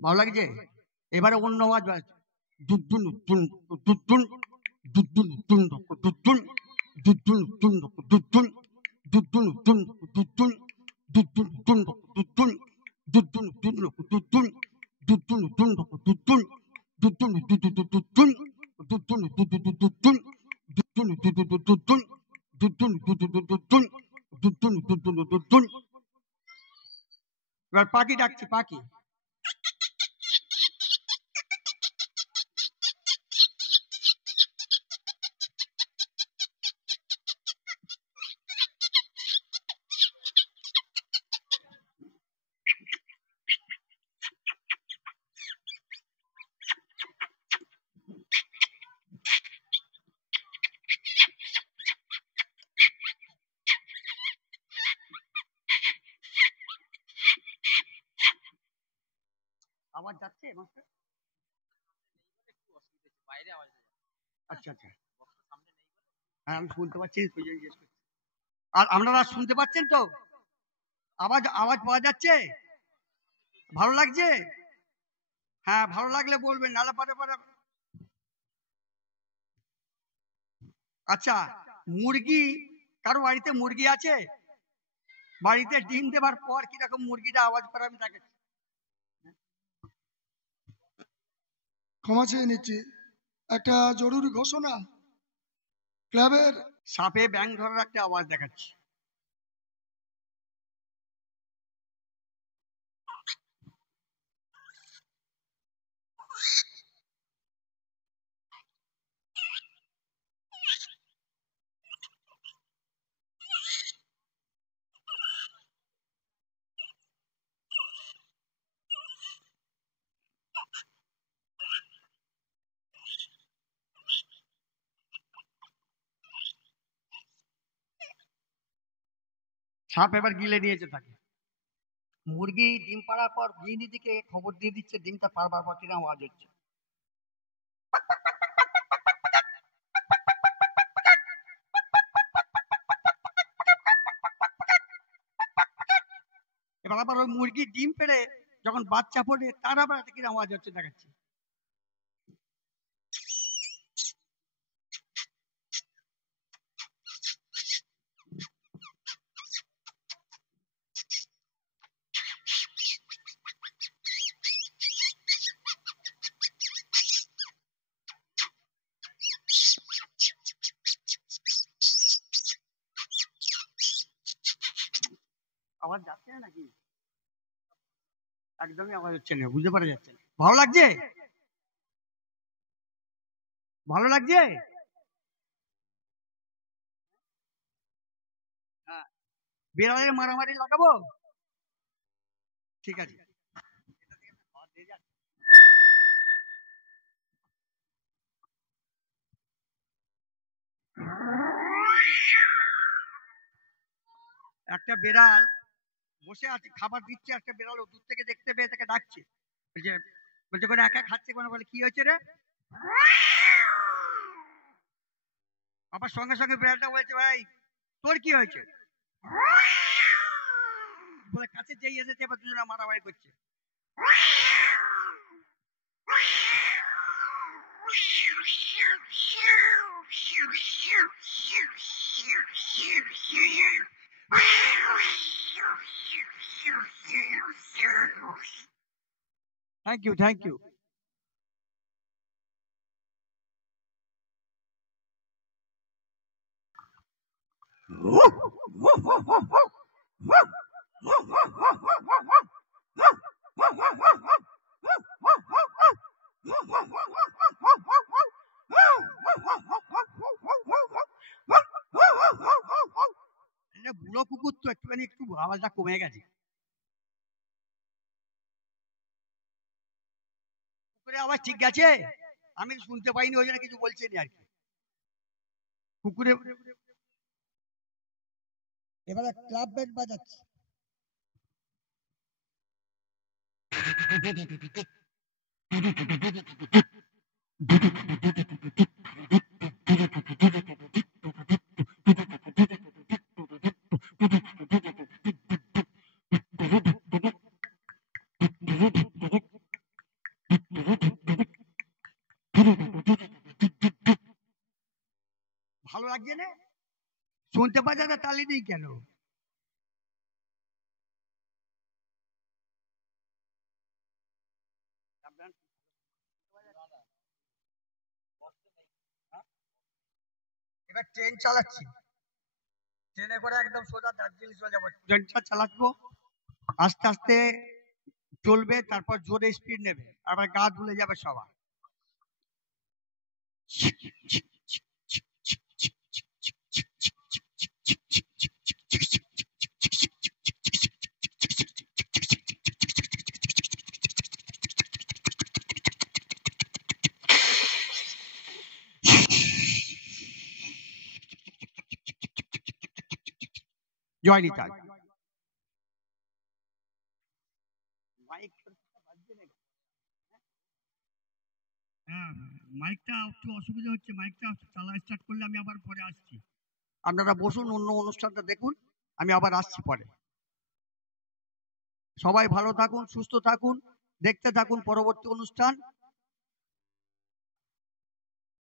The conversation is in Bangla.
ভালো লাগছে? এবারে অন্য আওয়াজ বাজছে। এবার পাখি ডাকছি, পাখি। আওয়াজ যাচ্ছে? আচ্ছা আচ্ছা, হ্যাঁ আমি শুনতে পাচ্ছি। আর আপনারা শুনতে পাচ্ছেন তো? আওয়াজ আওয়াজ পাওয়া যাচ্ছে? ভালো লাগছে? হ্যাঁ, ভালো লাগলে বলবেন, নাহলে পরে পরে। আচ্ছা, মুরগি, কারো বাড়িতে মুরগি আছে? বাড়িতে ডিম দেবার পর কিরকম মুরগিটা আওয়াজ করে আমি তাকে ক্ষমা চেয়ে নিচ্ছি। একটা জরুরি ঘোষণা, ক্লাবের সাপে ব্যাং ধরার একটা আওয়াজ দেখাচ্ছি। সাপ এবার গিলে নিয়েছে তাকে। মুরগি ডিম পাড়ার পর গৃহিণীদিকে খবর দিয়ে দিচ্ছে ডিমটা পারবার পর কিরকম আওয়াজ হচ্ছে। এবার আবার ওই মুরগি ডিম পেড়ে যখন বাচ্চা পড়ে তার আবার একটা কিরকম আওয়াজ হচ্ছে দেখাচ্ছি। আওয়াজ যাচ্ছে না নাকি? একদমই আওয়াজ হচ্ছে না, বুঝতে পারা যাচ্ছে না। ভালো লাগছে? ভালো লাগছে? হ্যাঁ, বিড়ালের মারামারি লাগাবো? ঠিক আছে। একটা বিড়াল বসে আছে, খাবার দিচ্ছে। একটা বিড়াল ও দূর থেকে দেখতে পেয়ে তাকে ডাকছে। বলছে বলছে করে একা খাচ্ছে কোনো, বলে কি হয়েছে রে? আবার সঙ্গে সঙ্গে বিড়ালটা বলছে ভাই তোর কি হয়েছে? বলে কাছে যেই এসেছে এবার দুজনে মারামারি করছে। Thank you, thank you. বুড়ো কুকুর তো একটুখানি একটু আওয়াজটা কমে গেছে। কুকুরের আওয়াজ ঠিক গেছে? আমি শুনতে পাইনি, ওই জন্য কিছু বলছি না আর কি। কুকুরে এবারে ক্লাব ব্যান্ড বাজাচ্ছি। ভালো লাগছে না? শুনতে পাচ্ছে না, তালি নেই কেন? এবার ট্রেন চালাচ্ছি, ট্রেনে করে একদম সোজা দার্জিলিং চলে যাবো। ট্রেনটা চালাবো, আস্তে আস্তে চলবে, তারপর জোরে স্পিড নেবে, আবার গা ধুলে যাবে সবার। জয় নিতাই। মাইকটা একটু অসুবিধা হচ্ছে, মাইকটা চালা স্টার্ট করলে আমি আবার পরে আসছি। আপনারা বসুন, অন্য অনুষ্ঠানটা দেখুন, আমি আবার আসছি পরে। সবাই ভালো থাকুন, সুস্থ থাকুন, দেখতে থাকুন পরবর্তী অনুষ্ঠান।